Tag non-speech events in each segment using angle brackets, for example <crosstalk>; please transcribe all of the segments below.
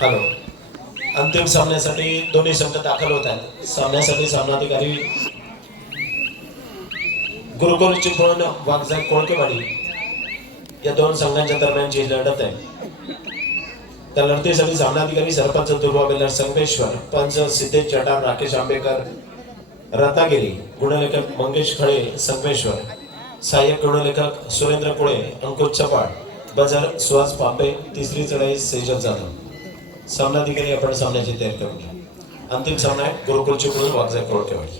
Hello. अंतिम सामन्यासाठी दोन्ही संघ दाखल होत आहेत. सामन्यासाठी सामनाधिकारी गुरुकुल चिपळूण वागजाई कोळकेवाडी या दोन संघांच्या दरम्यानची लढत आहे. त्या लढतीसाठी सामनाधिकारी सरपंच दुर्वा बेलर संगमेश्वर पंच सिद्धेश चटाम राकेश आंबेकर रत्नागिरी गुणलेखक मंगेश खळे संगमेश्वर सहाय्यक गुणलेखक सुरेंद्र कुळे अंकुश चपाट बजर सुहास पापे तिसरी चढाई सेजल जाधव. सामनाधिकारी आपण सामन्याची तयारी करून घ्या. अंतिम सामना आहे गुरुकुल चिपळूण वागसाहेब कोळकेवाडी.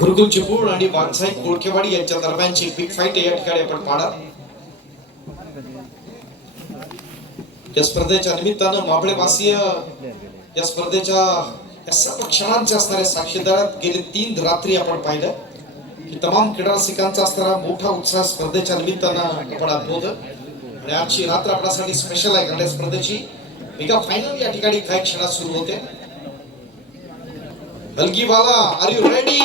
गुरुकुल चिपळूण आणि वागसाहेब कोळकेवाडी यांच्या दरम्यानची बिग फाईट या ठिकाणी आपण पाहणार. या स्पर्धेच्या निमित्तानं माबळेवासीय या स्पर्धेच्या या सर्व क्षणांच्या असणाऱ्या साक्षीदारात गेले तीन रात्री आपण पाहिलं. की तमाम क्रीडा रसिकांचा असणारा मोठा उत्साह स्पर्धेच्या निमित्तानं आपण अनुभवलं आणि आजची रात्र आपल्यासाठी स्पेशल आहे कारण या स्पर्धेची मेगा फायनल या ठिकाणी काही क्षणात सुरू होते. हलगी बाबा आर यू रेडी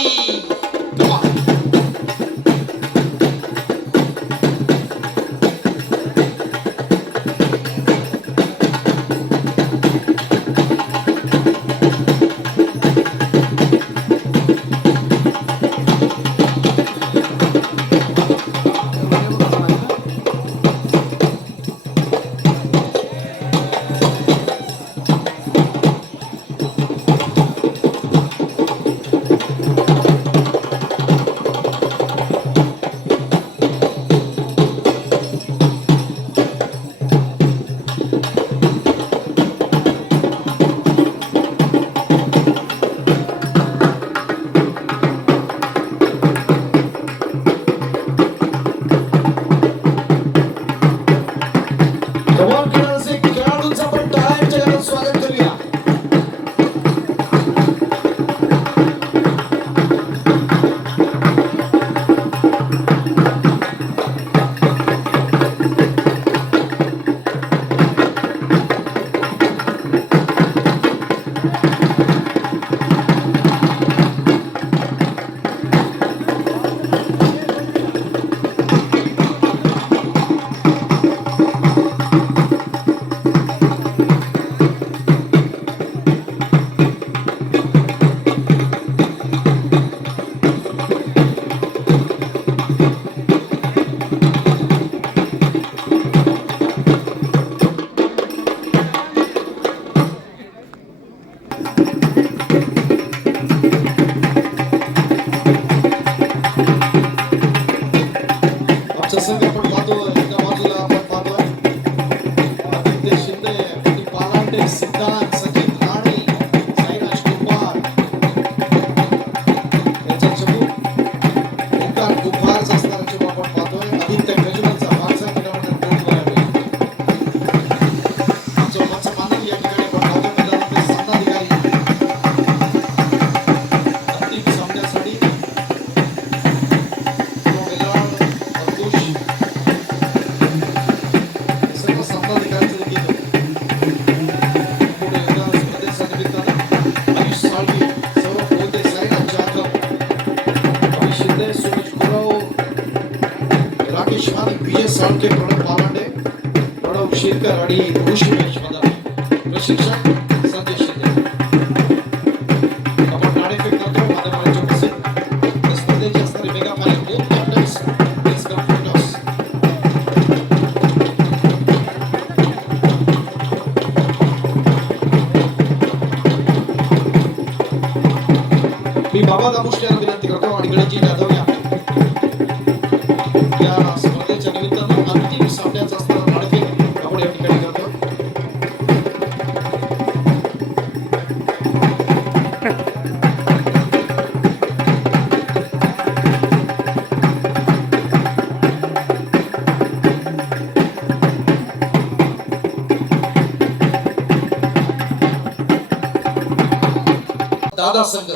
दादा संघ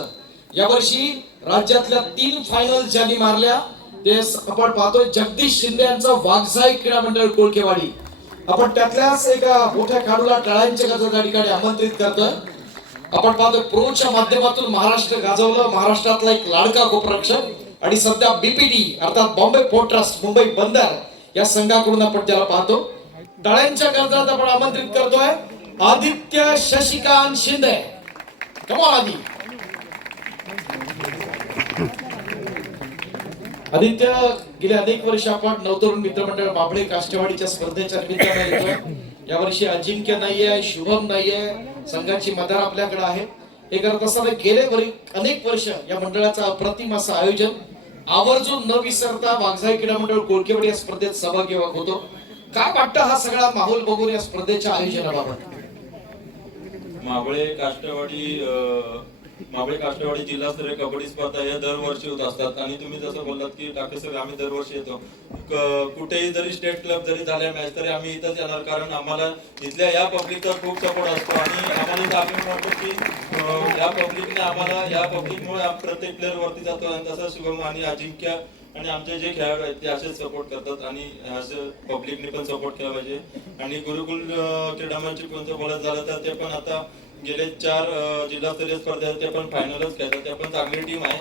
यावर्षी राज्यातल्या तीन फायनल ज्यांनी मारल्या ते आपण पाहतोय जगदीश शिंदे यांचा वाघसाई क्रीडा मंडळ कोळकेवाडी. आपण त्यातल्याच एका मोठ्या खेळाडूला टाळ्यांच्या गजर त्या ठिकाणी आमंत्रित करतोय. आपण पाहतोय प्रोच्या माध्यमातून महाराष्ट्र गाजवलं महाराष्ट्रातला एक लाडका गोपरक्षक. आणि सध्या बीपीडी अर्थात बॉम्बे पोर्ट ट्रस्ट मुंबई बंदर या संघाकडून आपण त्याला पाहतो. टाळ्यांच्या गजरात आपण आमंत्रित करतोय आदित्य शशिकांत शिंदे. कमॉन आदी. आदित्य गेले अनेक वर्ष आपण नवतरुण मित्रमंडळ बाबळे काष्टवाडीच्या स्पर्धेच्या निमित्ताने येतोय यावर्षी अजिंक्य नाहीये शुभम नाहीये संघाची मदार आपल्याकडे आहे. हे करत असताना गेले अनेक वर्ष या मंडळाचं अप्रतिम असं आयोजन. आवर्जून न विसरता वाघजाई क्रीडा मंडळ कोळकेवाडी या स्पर्धेत सहभागी होतो. काय वाटतं हा सगळा माहोल बघून या स्पर्धेच्या आयोजनाबाबत? माबळे काष्टवाडी मावळे माबळे काष्टवाडी जिल्हास्तरीय कबड्डी स्पर्धा या दरवर्षी होत असतात. आणि तुम्ही जसं बोललात की टाके सर आम्ही दरवर्षी येतो. कुठेही जरी स्टेट क्लब जरी झाल्या मॅच तरी आम्ही इथंच येणार. कारण आम्हाला इथल्या या पब्लिकचा खूप सपोर्ट असतो. आणि आम्हाला इथं आम्ही म्हणतो की या पब्लिकने आम्हाला या पब्लिकमुळे प्रत्येक प्लेअर वरती जातो. आणि तसं शुभम आणि अजिंक्य आणि आमचे जे खेळाडू आहेत ते असेच सपोर्ट करतात. आणि असं पब्लिकने पण सपोर्ट केला पाहिजे. आणि गुरुकुल अं, क्रीडा मंच कोणतं बोलत झालं तर ते पण आता गेले चार जिल्हास्तरीय स्पर्धा ते पण फायनलच खेळतात. ते पण चांगली टीम आहे.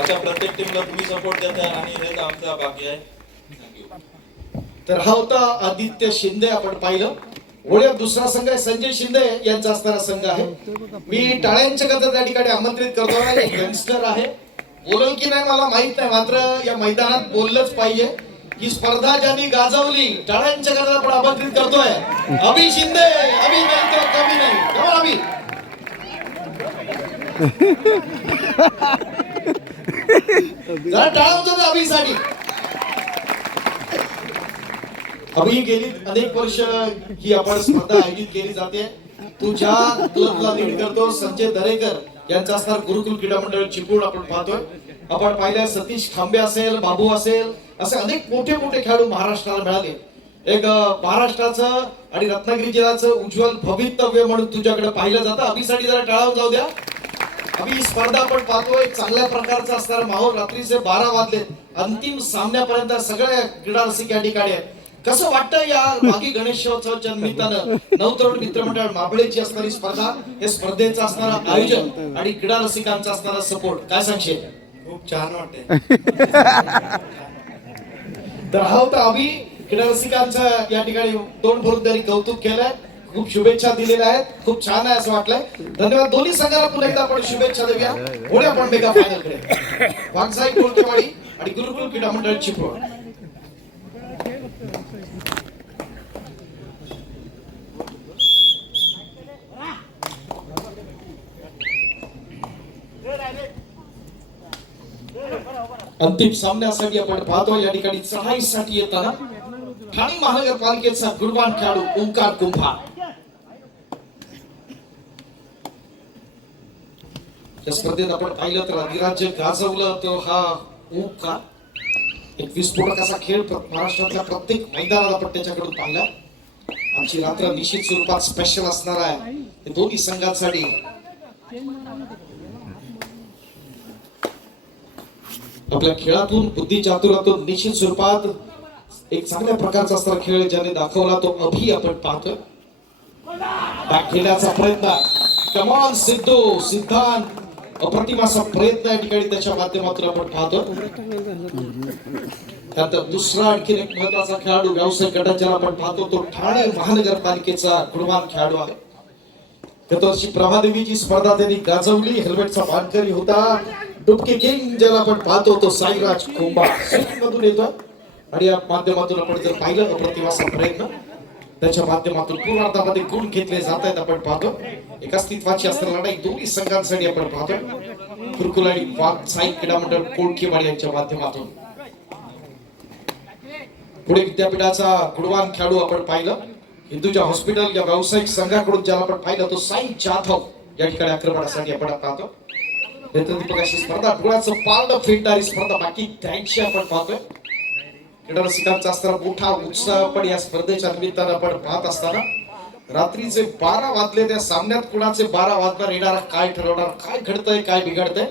अशा प्रत्येक टीमला तुम्ही सपोर्ट देताय आणि हेच आमचा बाकी आहे. तर हा होता आदित्य शिंदे आपण पाहिलं. ओळख दुसरा संघ आहे. संजय शिंदे यांचा असणारा संघ आहे. मी टाळ्यांच्या करता त्या ठिकाणी आमंत्रित करतो. यंगस्टर आहे. बोलल की नाही मला माहीत नाही. मात्र या मैदानात बोललंच पाहिजे. ही स्पर्धा ज्यांनी गाजवली टाळ्यांच्या करता आपण आमंत्रित करतोय. अभि शिंदे अभि नाही तर कमी नाही. Come अभि जरा टाळा होतो अभिसाठी अभि गेली अनेक वर्ष ही आपण स्पर्धा आयोजित केली जाते. तू ज्या क्लबला लीड करतो संजय दरेकर यांचा असणार गुरुकुल क्रीडा मंडळ चिपळूण आपण पाहतोय. आपण पाहिलं सतीश खांबे असेल बाबू असेल असे अनेक मोठे मोठे खेळाडू महाराष्ट्राला मिळाले. एक महाराष्ट्राचं आणि रत्नागिरी जिल्ह्याचं उज्ज्वल भवितव्य म्हणून तुझ्याकडे पाहिलं जातं. अभिसाठी जरा टाळावून जाऊ द्या. ही स्पर्धा आपण पाहतोय. चांगल्या प्रकारचा असणारा माहोल. रात्रीचे बारा वाजले अंतिम सामन्यापर्यंत सगळ्या क्रीडा रसिक या ठिकाणी आहेत. कसं वाटतं या मागी गणेशोत्सवाच्या निमित्तानं? नवतरुण मित्रमंडळ माबळेची असणारी स्पर्धा. हे स्पर्धेचं असणारं आयोजन आणि क्रीडा रसिकांचा असणारा सपोर्ट काय सांगशील? खूप छान वाटते <laughs> तर हा होता आम्ही क्रीडा या ठिकाणी दोन भरून त्यांनी कौतुक केलंय. खूप शुभेच्छा दिलेल्या आहेत. खूप छान आहे असं वाटलंय. धन्यवाद. दोन्ही संघाला पुन्हा एकदा आपण शुभेच्छा देऊया. पुढे आपण मेगा फायनलकडे. वाघसाई कोळकेवाडी आणि गुरुकुल क्रीडा मंडळ चिपळूण अंतिम सामन्यासाठी आपण पाहतो या ठिकाणी चढाईसाठी येताना ठाणे महानगरपालिकेचा गुणवान खेळाडू ओंकार कुंभार. या स्पर्धेत आपण पाहिलं तर अधिराज्य गाजवलं तर हा ओंकार. एक विस्फोटक असा खेळ महाराष्ट्रातल्या प्रत्येक मैदानात आपण त्याच्याकडून पाहिला. आमची रात्र निश्चित स्वरूपात स्पेशल असणार आहे. दोन्ही संघांसाठी. आपल्या खेळातून बुद्धी चातुरातून निश्चित स्वरूपात एक चांगल्या प्रकारचा असणारा खेळ ज्याने दाखवला तो अभि आपण पाहतोय. बॅक खेळण्याचा प्रयत्न कमाल सिद्धू सिद्धांत. अप्रतिम असा प्रयत्न या ठिकाणी त्याच्या माध्यमातून आपण पाहतो त्यानंतर दुसरा आणखी एक महत्त्वाचा खेळाडू व्यावसायिक गटाच्या आपण पाहतो तो ठाणे महानगरपालिकेचा गुणवान खेळाडू आहे. गतवर्षी प्रभादेवीची स्पर्धा त्यांनी गाजवली हेल्मेटचा मानकरी होता. डुबकी किंग ज्याला आपण पाहतो तो साईराज खोंबा मधून येतो. आणि या माध्यमातून आपण जर पाहिलं अप्रतिम प्रयत्न त्याच्या माध्यमातून पूर्णार्थामध्ये गुण घेतले जात आहेत आपण पाहतो. एक अस्तित्वाची असणारी लढाई दोन्ही संघांसाठी आपण पाहतो. गुरुकुल आणि वाघ साई क्रीडा मंडळ कोळकेवाडी यांच्या माध्यमातून? पुणे विद्यापीठाचा गुणवान खेळाडू आपण पाहिलं. हिंदूच्या हॉस्पिटल या व्यावसायिक संघाकडून ज्याला आपण पाहिलं तो साई जाधव या ठिकाणी आक्रमणासाठी आपण पाहतो. नेत्रदीपकाशी स्पर्धा डोळ्याचं पारड फेडणारी स्पर्धा बाकी त्र्याऐंशी आपण पाहतोय क्रीडा रसिकांचा असताना मोठा उत्साह पण या स्पर्धेच्या निमित्तानं आपण पाहत असताना रात्रीचे बारा वाजले त्या सामन्यात कुणाचे बारा वाजणार येणार काय ठरवणार काय घडतंय काय बिघडतंय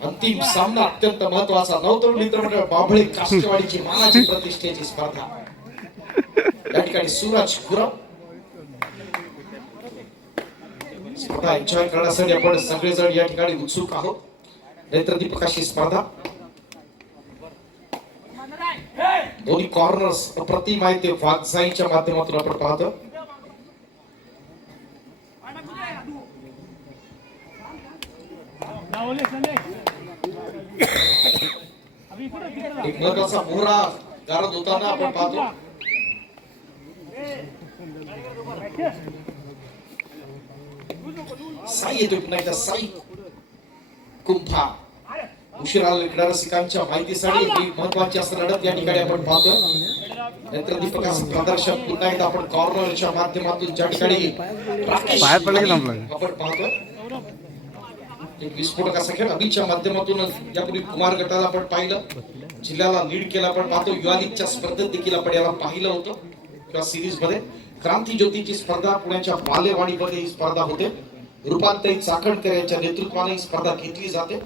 अंतिम सामना अत्यंत महत्त्वाचा नवतरुण मित्रमंडळ बाभळे काष्टवाडीची मानाची प्रतिष्ठेची स्पर्धा या ठिकाणी सूरज गुरव स्पर्धा एन्जॉय करण्यासाठी आपण सगळेजण या ठिकाणी उत्सुक आहोत. नेत्रदीपकाशी स्पर्धा. दोन्ही कॉर्नर्स अप्रतिम आहे ते वागजाईच्या माध्यमातून आपण पाहतो. एक महत्त्वाचा मोहरा गारद होताना आपण पाहतो. साई येतोय पुन्हा एकदा साई. कुंभा. उशिरा विकणार रसिकांच्या माहितीसाठी ही महत्वाची असं लढत या ठिकाणी आपण पाहतो नेत्रदीपकाचं प्रदर्शन पुन्हा एकदा आपण कॉर्नरच्या माध्यमातून ज्या ठिकाणी राकेश? आपण पाहतो एक विस्फोटक असा खेळ अभिच्या माध्यमातून यापूर्वी कुमार गटाला आपण पाहिलं. जिल्ह्याला लीड केला आपण पाहतो युवा स्पर्धेत देखील आपण याला पाहिलं होतं. किंवा सिरीजमध्ये. क्रांती ज्योतीची स्पर्धा पुण्याच्या बालेवाडीमध्ये ही स्पर्धा होते. रूपांतरित साखळकर यांच्या नेतृत्वाने स्पर्धा घेतली जाते.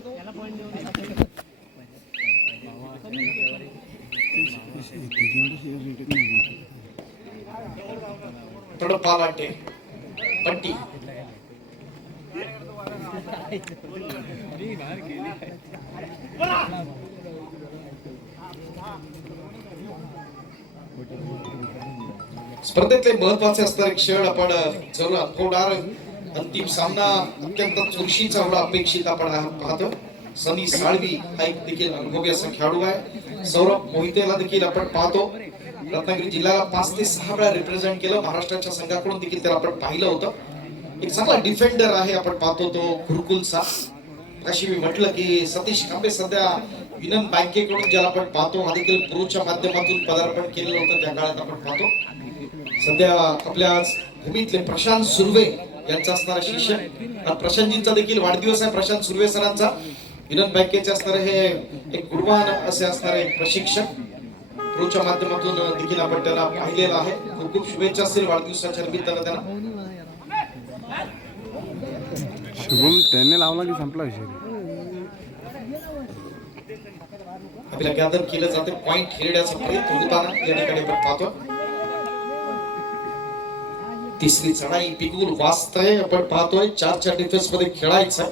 तडपालाटे पट्टी. स्पर्धेतले महत्त्वाचे असणारे क्षण आपण जरूर अनुभवणार अंतिम सामना अत्यंत चुरशीचा एवढा अपेक्षित आपण पाहतो. सनी साळवी हा एक देखील अनुभवी असा खेळाडू आहे. सौरभ मोहितेला देखील आपण पाहतो. रत्नागिरी जिल्ह्याला पाच ते सहा वेळा रिप्रेझेंट केलं. महाराष्ट्राच्या संघाकडून देखील त्याला आपण पाहिलं होतं. एक चांगला डिफेंडर आहे आपण पाहतो तो गुरुकुलचा अशी मी म्हटलं की सतीश कांबे सध्या विनन बँकेकडून ज्याला आपण पाहतो हा देखील प्रोच्या माध्यमातून पदार्पण केलेलं होतं त्या काळात आपण पाहतो. सध्या आपल्या भूमीतले प्रशांत सुर्वे यांचा असणारा शिष्य आणि प्रशांतजींचा देखील वाढदिवस आहे प्रशांत सुर्वे सरांचा. विनन बँकेचे असणारे हे एक गुणवान असे असणारे एक प्रशिक्षक. प्रोच्या माध्यमातून देखील आपण त्यांना पाहिलेलं आहे. खूप खूप शुभेच्छा असतील वाढदिवसाच्या निमित्तानं त्यांना. शुभम त्याने लावला की संपला विषय? आपल्याला गॅदर केलं जाते. पॉइंट खेळण्याचा प्रयत्न होताना या ठिकाणी आपण पाहतो. तिसरी चढाई बिगुल वाचतंय आपण पाहतोय चारच्या डिफेन्समध्ये खेळायचं.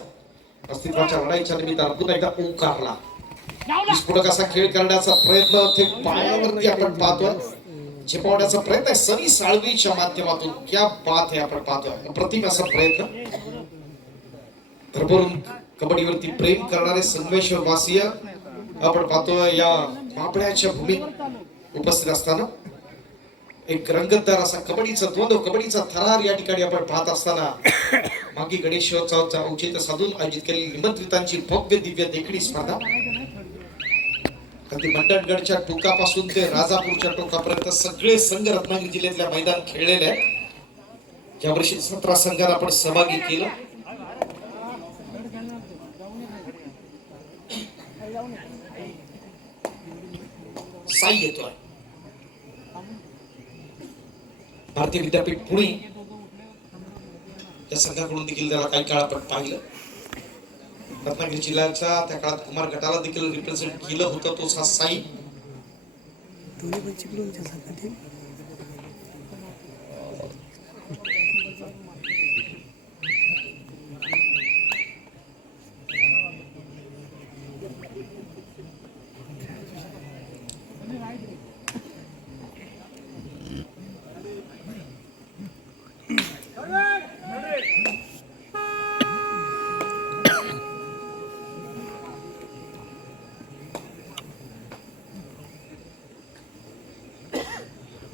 अस्तित्वाच्या लढाईच्या निमित्तानं पुन्हा एकदा ओंकारला विस्फोटक असा खेळ करण्याचा प्रयत्न थेट पायावरती आपण पाहतोय. झेपवण्याचा प्रयत्न आहे. सनी साळवीच्या माध्यमातून क्या बात आहे आपण पाहतोय. अप्रतिम असा प्रयत्न. भरभरून कबड्डीवरती प्रेम करणारे संगमेश्वर वासीय आपण पाहतोय या मापड्याच्या भूमीत उपस्थित असताना. एक रंगतदार असा कबड्डीचा द्वंद्व कबड्डीचा थरार या ठिकाणी आपण पाहत असताना मागे गणेशोत्सवाचा औचित्य साधून आयोजित केलेली निमंत्रितांची भव्य दिव्य देखणी स्पर्धा. अगदी मंडणगडच्या टोकापासून ते राजापूरच्या टोकापर्यंत सगळे संघ रत्नागिरी जिल्ह्यातल्या मैदान खेळलेले आहेत. यावर्षी सतरा संघाला आपण सहभागी केलं. साई येतोय. भारतीय विद्यापीठ पुणे या संघाकडून देखील त्याला काही काळ आपण पाहिलं. रत्नागिरी जिल्ह्याच्या त्या काळात कुमार गटाला देखील रिप्रेझेंट केलं होतं तोच हा साई.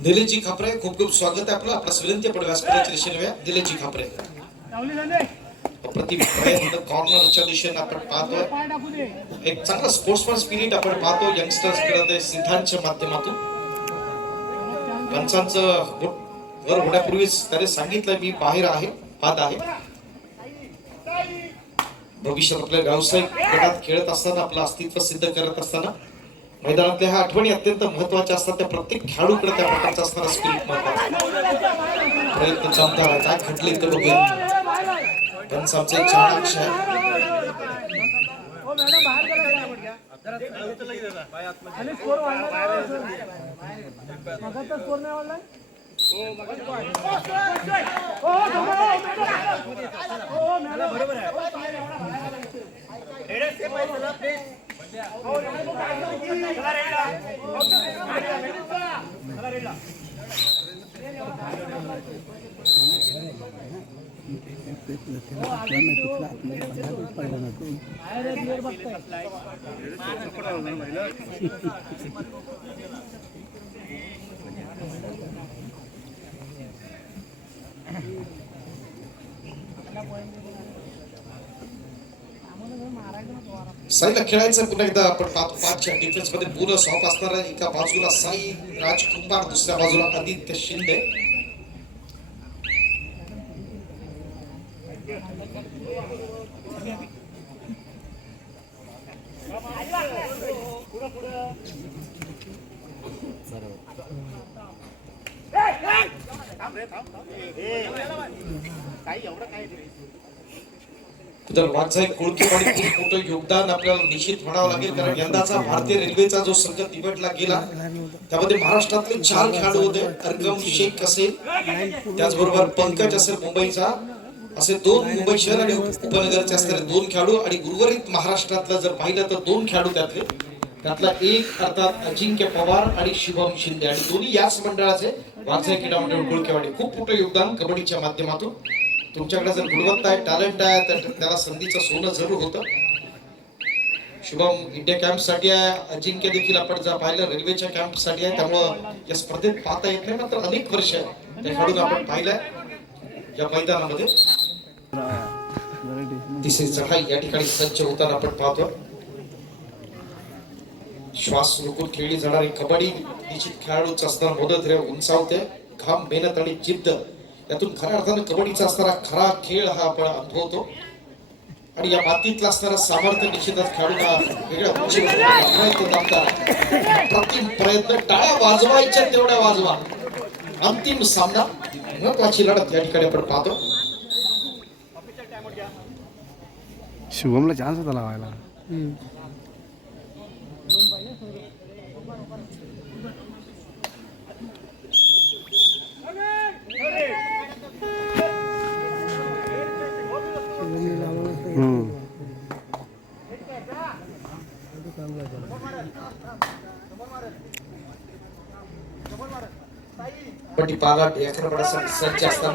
दिलीपजी खापरे खूप खूप स्वागत आहे आपलं. आपला विनंती आपण व्यासपीठाच्या दिलीपजी खापरे. कॉर्नरच्या दिशेने आपण पाहतोय. एक चांगला स्पोर्ट्समॅन स्पिरिट आपण पाहतो यंगस्टर्स खेळत आहे सिद्धांतच्या माध्यमातून. पंचांचं वर होण्यापूर्वीच त्याने सांगितलं मी बाहेर आहे पाहत आहे. भविष्यात आपल्या व्यावसायिक गटात खेळत असताना आपलं अस्तित्व सिद्ध करत असताना. मैदानातल्या ह्या आठवणी अत्यंत महत्त्वाच्या असतात. त्या प्रत्येक खेळाडूकडे त्या प्रकारचा असणारा स्पिरिट महत्त्वाचा प्रयत्न जमदार काय खटले तर बघूया. पण एक छान अक्ष आहे. हो, ಅವ್ರು ಒಂದು ಕಾಲಕ್ಕೆ साईला खेळायचं पुन्हा एकदा आपण पाहतो पाचच्या डिफेन्समध्ये पूर्ण सॉप असणार एका बाजूला साई राजकुमार दुसऱ्या बाजूला आदित्य शिंदे. तर वाघसाई कोळकेवाडी खूप मोठं योगदान आपल्याला निश्चित म्हणावं लागेल कारण यंदाचा भारतीय रेल्वेचा जो संघ निवडला गेला त्यामध्ये महाराष्ट्रातले चार खेळाडू होते अर्गम शेख असेल त्याचबरोबर पंकज असेल मुंबईचा असे दोन मुंबई शहर आणि उपनगरचे असणारे दोन खेळाडू आणि उर्वरित महाराष्ट्रातला जर पाहिलं तर दोन खेळाडू त्यातले. त्यातला एक अर्थात अजिंक्य पवार आणि शुभम शिंदे. आणि दोन्ही याच मंडळाचे वाघसाई क्रीडा मंडळ गुळकेवाडी खूप मोठं योगदान कबड्डीच्या माध्यमातून. तुमच्याकडे जर गुणवत्ता आहे टॅलेंट आहे तर त्याला संधीचं सोनं जरूर होतं. शुभम इंडिया कॅम्पसाठी आहे अजिंक्य देखील आपण जर पाहिलं रेल्वेच्या कॅम्पसाठी आहे त्यामुळं या स्पर्धेत पाहता येत नाही मात्र अनेक वर्ष त्या खेळून आपण पाहिलंय या मैदानामध्ये. तिसरी चढाई या ठिकाणी सज्ज होताना आपण पाहतो श्वास रोखून खेळली जाणारी कबड्डी निश्चित खेळाडूच असताना मदत रे उंचावते. घाम मेहनत आणि जिद्द. यातून खऱ्या अर्थानं कबड्डीचा असणारा खरा खेळ हा आपण अनुभवतो. आणि या मातीतला असणारा सामर्थ्य निश्चितच वेगळ्या प्रयत्न दाखवतात प्रतिम प्रयत्न टाळ्या वाजवायच्या तेवढ्या वाजवा. अंतिम सामना महत्वाची लढत या ठिकाणी आपण पाहतो. शुभमला चान्स होता लावायला. పాగా ఎక్కడ సెట్ చేస్తాం.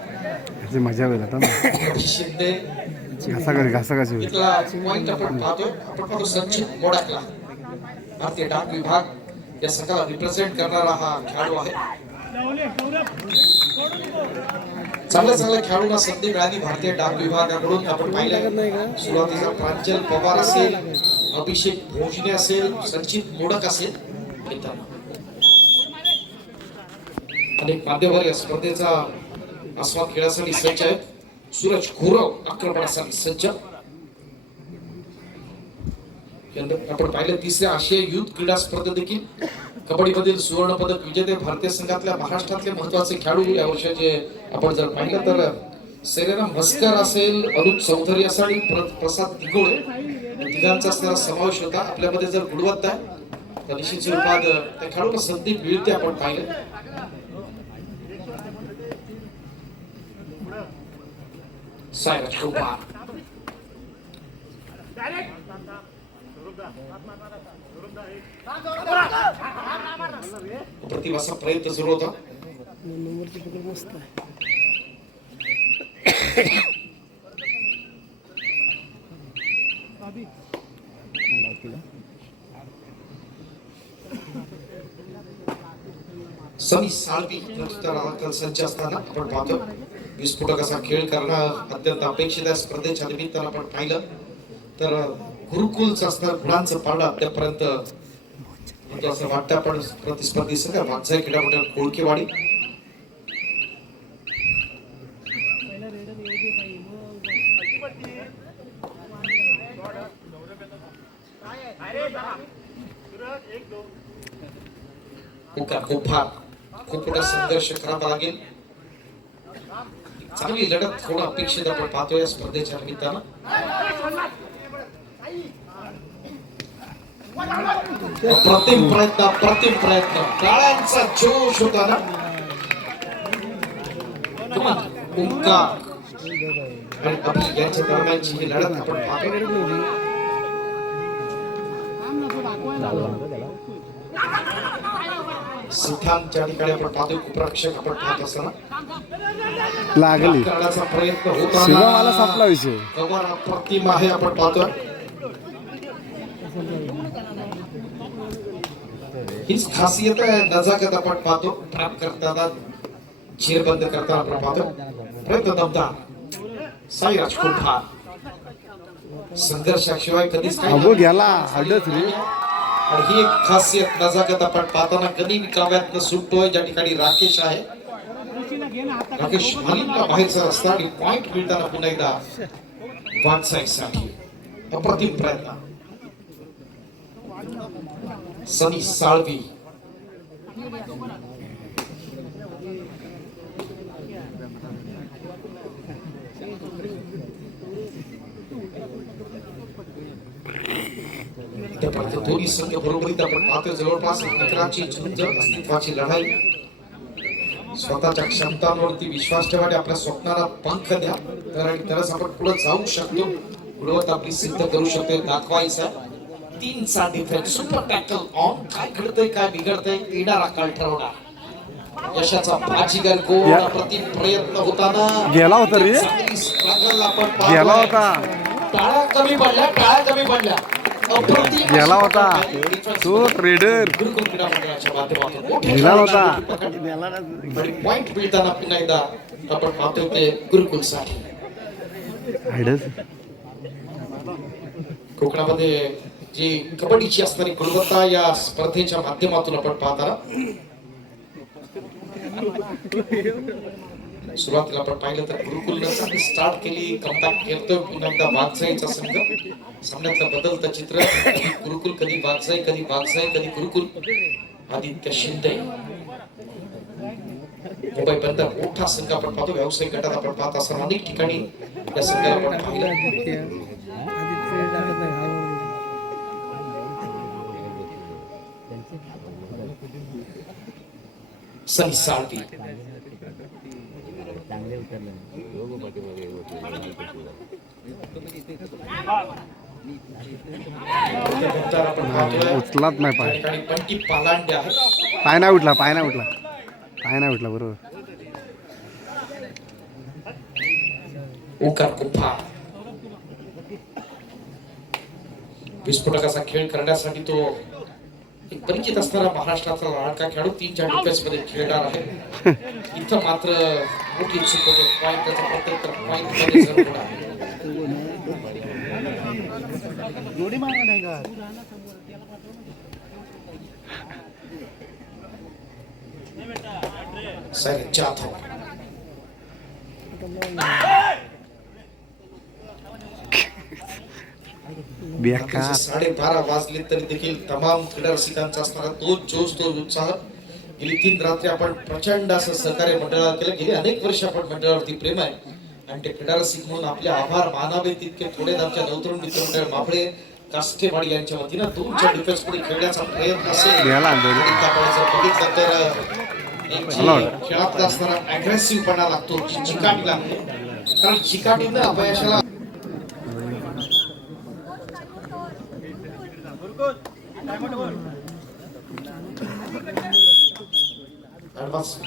त्याची मजा होईल आता शिंदे घासा कशी होईल इथला पॉइंट आपण पाहतो आपण पाहतो संचित मोडाकला. भारतीय डाक विभाग या संघाला रिप्रेझेंट करणारा हा खेळाडू आहे. चांगल्या चांगल्या खेळाडूंना संधी मिळाली भारतीय डाक विभागाकडून. आपण पाहिलं सुरुवातीचा प्रांजल पवार असेल अभिषेक भोजने असेल संचित मोडक असेल. अनेक मान्यवर या स्पर्धेचा आस्वाद खेळासाठी सज्ज आहेत सूरज खुरव आक्रमणासाठी सज्ज आपण पाहिलं तिसऱ्या आशिया युथ क्रीडा स्पर्धा देखील कबड्डीमधील सुवर्ण पदक विजेते भारतीय संघातल्या महाराष्ट्रातले महत्त्वाचे खेळाडू या वर्षाचे आपण जर पाहिलं तर सेरेना मस्कर असेल अरुण चौधरी असेल आणि प्रसाद दिगोळे तिघांचा असलेला समावेश होता आपल्यामध्ये जर गुणवत्ता आहे तर निश्चित स्वरूपात त्या खेळाडूला संधी मिळते आपण पाहिलं सायराज कुमार प्रतिभाचा प्रयत्न सुरू होता समी साळवी संच असताना आपण पाहतो विस्फोटक असा खेळ करणं अत्यंत अपेक्षित आहे. स्पर्धेच्या निमित्तानं आपण पाहिलं. तर गुरुकुलचं असणार गुणांचं पारडं अद्यापर्यंत म्हणजे असं वाटतं आपण प्रतिस्पर्धी सगळ्या माणसाई क्रीडा कोळकेवाडी. खूप खूप फार खूप मोठा संघर्ष करावा लागेल. चांगली लढत थोडं अपेक्षित आपण पाहतो या स्पर्धेच्या निमित्तानं. प्रतिम प्रयत्न अप्रतिम प्रयत्न. टाळ्यांचा जोश होता ना? Come ओंकार आणि अभि यांच्या दरम्यानची ही लढत आपण पाहतो सिद्धांतच्या ठिकाणी आपण पाहतोय कुप्रक्षक आपण पाहत असताना. लागली. करण्याचा प्रयत्न शिवा मला होता सापला विषय. कवर अप्रतिम आहे आपण पाहतोय. हीच खासियत आहे नजाकत आपण पाहतो. ट्रॅप करताना चेर बंद करताना आपण पाहतो प्रयत्न दमदार साई राजकुंठा संघर्षाशिवाय कधीच गेला हडच रे. आणि ही एक खासियत नजाकत आपण पाहताना कधी काव्यातनं सुटतोय ज्या ठिकाणी राकेश आहे. राकेश मालिकला बाहेरचा रस्ता आणि पॉइंट मिळताना पुन्हा एकदा वाटसाईसाठी अप्रतिम प्रयत्न. सनी साळवी. दोन्ही संघ बरोबरीत आपण पाहतो जवळपास एकराची झुंज अस्तित्वाची लढाई. स्वतःच्या क्षमतांवरती विश्वास ठेवा आणि आपल्या स्वप्नाला पंख द्या. तर आणि तरच आपण पुढे जाऊ शकतो. गुणवत आपली सिद्ध करू शकतो दाखवायचं तीन चा डिफेन्स सुपर टॅकल ऑन काय घडतंय काय बिघडतंय येणारा काळ ठरवणार. यशाचा बाजीगर गोल या- प्रतिम प्रयत्न होताना. गेला होता रे. Struggle आपण. गेला होता. टाळ्या कमी पडल्या टाळ्या कमी पडल्या. अप्रतिम गेला होता. तो ट्रेडर गेला होता. पॉइंट मिळताना पुन्हा एकदा आपण पाहतोय ते गुरुकुलसाठी कोकणामध्ये जी कबड्डीची असणारी गुणवत्ता या स्पर्धेच्या माध्यमातून आपण पाहताना सुरुवातीला आपण पाहिलं तर गुरुकुलनं स्टार्ट केली कमबॅक करतोय पुन्हा एकदा बागसाईचा संघ. सामन्यातलं बदलतं चित्र. कधी गुरुकुल कधी बागसाई कधी बागसाई कधी गुरुकुल. आदित्य शिंदे. मुंबई बंदर मोठा संघ आपण पाहतो. व्यावसायिक गटात आपण पाहत असताना अनेक ठिकाणी या संघाला आपण पाहिलं. सनी साळवी. उचलात नाही पाय. ठिकाणी पंटी पालांडे पाय नाही उठला पाय नाही उठला. पाय नाही उठला बरोबर. विस्फोटकाचा खेळ करण्यासाठी तो एक परिचित असणारा महाराष्ट्राचा लाडका खेळाडू तीन चार डिफेन्समध्ये खेळणार आहे. इथं मात्र मोठी चूक होते पॉईंट त्याचा प्रत्येक पॉईंटमध्ये जर होणार. <laughs> साडेबारा वाजले तरी देखील तमाम क्रीडा रसिकांचा असणारा तो जोश तो उत्साह. गेली तीन रात्री आपण प्रचंड असं सहकार्य मंडळाला केलं. गेली अनेक वर्ष आपण मंडळावरती प्रेम आहे. आणि ते क्रीडा रसिक म्हणून आपले आभार मानावे तितके थोडे आमच्या नवतरुण मित्रमंडळ मापळे काष्टेवाडी यांच्या वतीनं दोनच्या डिफेन्स पुढे खेळण्याचा प्रयत्न असेल. बघितलं तर अं, एक जी मला वाटलं. खेळातला असणारा अग्रेसिव्ह पणा लागतो जी चिकाटी लागते. कारण चिकाटीनं अपयशाला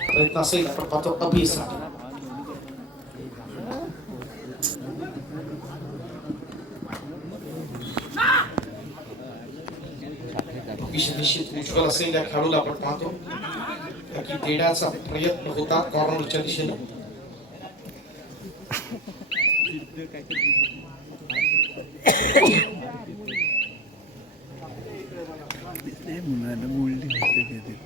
प्रयत्न असेल आपण पाहतो अभिसाठी असेल त्या खेळाडूला आपण पाहतो. की देण्याचा प्रयत्न होता कॉर्नरच्या दिशेनं. नाही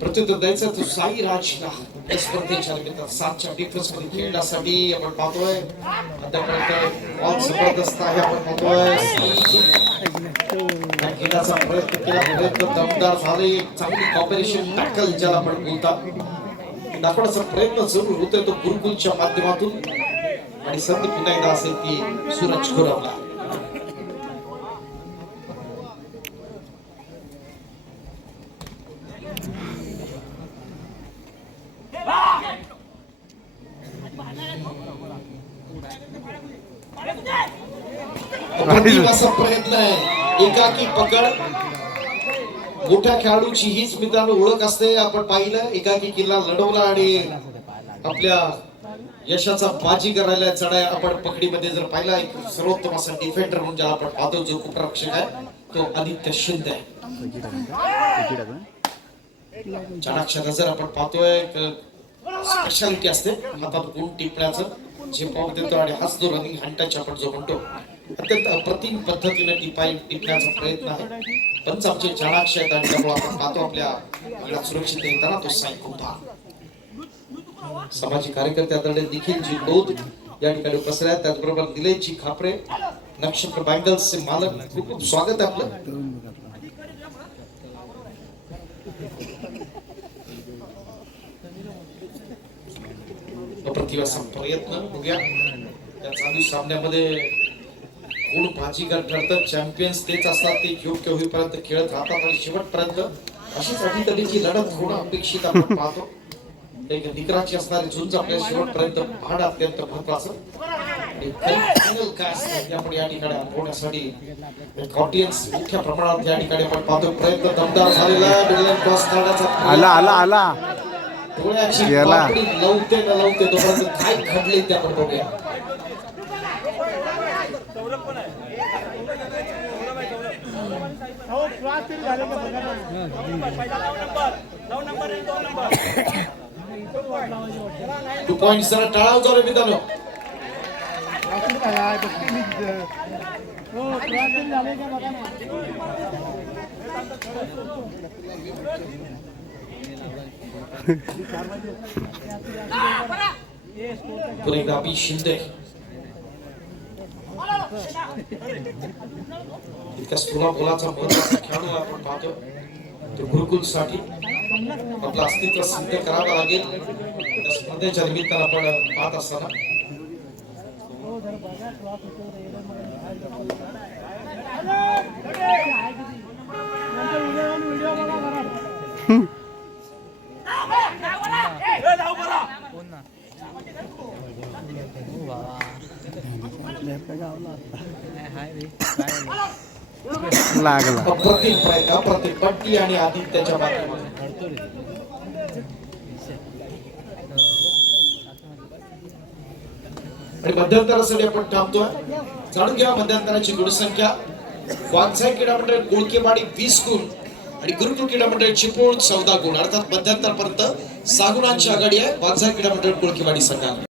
प्रत्युत्तर द्यायचं तो साई राजला या स्पर्धेच्या निमित्तानं सातच्या डिफरन्समध्ये खेळण्यासाठी आपण पाहतोय. आतापर्यंत बॉल जबरदस्त आहे आपण पाहतोय. खेळाचा प्रयत्न केला. प्रयत्न दमदार झाले. चांगली कॉम्बिनेशन टॅकल ज्याला आपण बोलतात. दाखवण्याचा प्रयत्न जरूर होतोय तो गुरुकुलच्या माध्यमातून. आणि संधी पुन्हा एकदा असेल ती सूरज गोरावला अप्रतिम असा प्रयत्न आहे. एकाकी पकड. मोठ्या खेळाडूची हीच मित्रांनो ओळख असते. आपण पाहिलं एकाकी किल्ला लढवला आणि आपल्या यशाचा बाजी करायला चढाय आपण पकडीमध्ये जर पाहिला एक सर्वोत्तम असा डिफेंडर म्हणून ज्याला आपण पाहतो जो उपरक्षक आहे तो आदित्य शिंदे आहे. चाणाक्षर जर आपण पाहतोय स्पेशालिटी असते. हातात गुण टिपण्याचं जे देतो आणि हाच जो रनिंग हंटाच आपण जो म्हणतो. अत्यंत अप्रतिम पद्धतीने टिपाई टिपण्याचा प्रयत्न आहे. पंच आमचे चाणाक्ष आहेत आणि त्यामुळे आपण पाहतो आपल्या आपल्या सुरक्षित येताना तो साई कुंभा सामाजिक कार्यकर्ते आदरणीय देखील जी नोंद या ठिकाणी उपस्थित आहेत. त्याचबरोबर निलेशजी खापरे नक्षत्र बँगल्सचे मालक. खूप खूप स्वागत आहे आपलं. अप्रतिम प्रयत्न बघूया. त्या चालू सामन्यामध्ये कोण बाजीगर ठरतं चॅम्पियन्स तेच असतात ते योग्य होईपर्यंत खेळत राहतात आणि शेवटपर्यंत अशीच अटीतटीची लढत होणं अपेक्षित आपण पाहतो. एक निकराची असणारी झुंज आपल्या शेवटपर्यंत पाहणं अत्यंत महत्वाचं. काय असतं ते आपण या ठिकाणी अनुभवण्यासाठी एक ऑडियन्स मोठ्या प्रमाणात या ठिकाणी आपण पाहतो. प्रयत्न दमदार झालेला आहे. मिडलँड क्रॉस करण्याचा प्रयत्न. आला आला आला. डोळ्याची गेला. पापडी लवते न लवते तोपर्यंत काय घडले ते आपण बघूया. टू पॉइंट जरा टाळाव जाऊ मित्रांनो. पुन्हा शिंदे. एका स्थूला मुलाचा महत्त्वाचा खेळाडू आपण पाहतो. तो गुरुकुलसाठी आपलं अस्तित्व सिद्ध करावं लागेल. त्या स्पर्धेच्या निमित्तानं आपण पाहत असताना. लागला. अप्रतिम प्रयत्न अप्रतिम पट्टी आणि आदित्यच्या आणि मध्यंतरासाठी आपण थांबतोय. जाणून घ्या मध्यंतराची गुणसंख्या. वागझाई क्रीडा मंडळ गोळकेवाडी वीस गुण आणि गुरुकुल क्रीडा मंडळ चिपळूण चौदा गुण. अर्थात मध्यंतरपर्यंत सहा गुणांची आघाडी आहे वागझाई क्रीडा मंडळ गोळकेवाडी संघाला.